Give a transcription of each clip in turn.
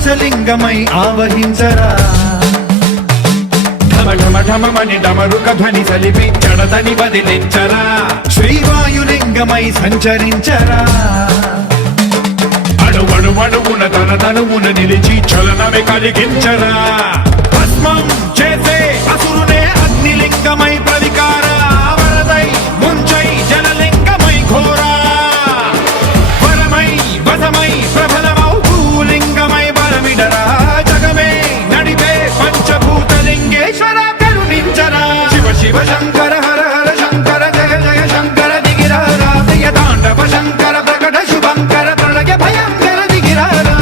ఆకాశలింగమై ఆవహించరా ఢమఢమని డమరుక ధ్వని సలిపి చడదని వదిలించరా శ్రీవాయులింగమై సంచరించరా అణువణువున తన తనువున నిలిచి చలనమే కలిగించరా భస్మం చేసే అసురునే అగ్నిలింగమై ప్రవికార వరదై ముంచై జలలింగమై ఘోరా వరమై వసమై ప్రబలమౌ భూలింగమై బలమిడరా జగమే నడిపే పంచభూతలింగేశ్వర కరుణించరా శివ శివ శంకర హర హర శంకర జయ జయ శంకర దిగిరారా ప్రియ తాండవ శంకర ప్రకట శుభంకర ప్రళయ భయంకర దిగిరారా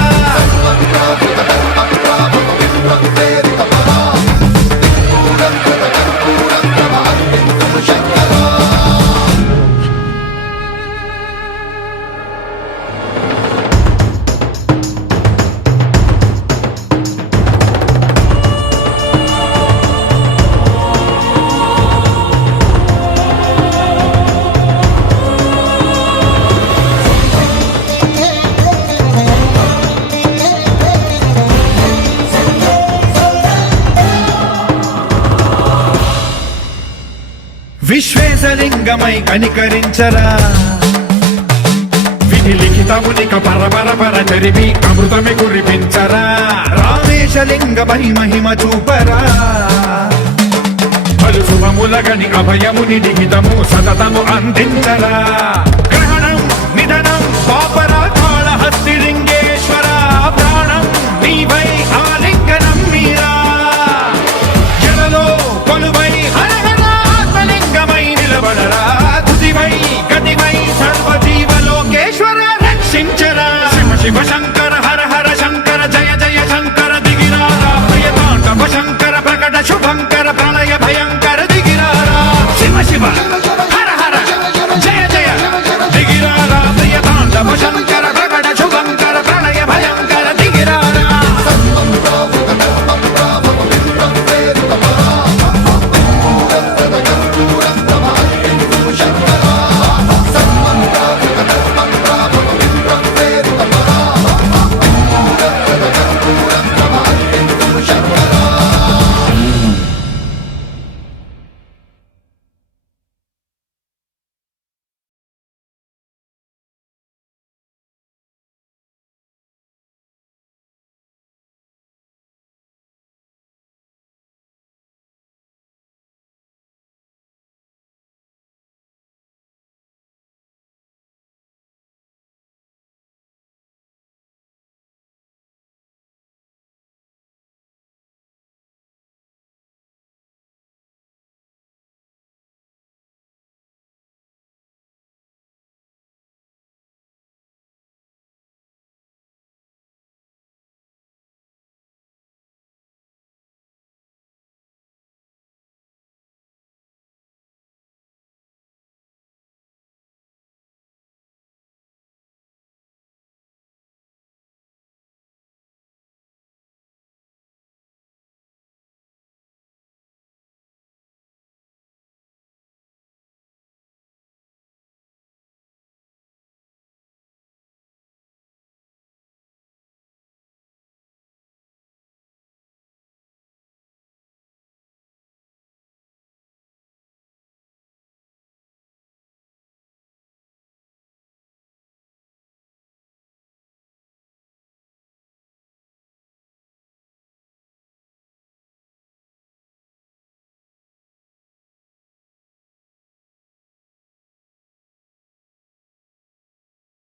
విశ్వేశలింగమై కనికరించరా విధి లిఖితమునిక పరపర చరివి అమృతమి కురిపించరా రామేశలింగమై మహిమ చూపరా పలు శుభములగని అభయముని లిఖితము సతతము అందించరా గ్రహణం నిధనం పాపరా కాళహస్తిలింగేశ్వర ప్రాణం నీవై ఆలింగనం మీరా జలలో కొలువై గతివై సర్వజీవలోకేశ్వర రక్షించరా శివ శివ శంకర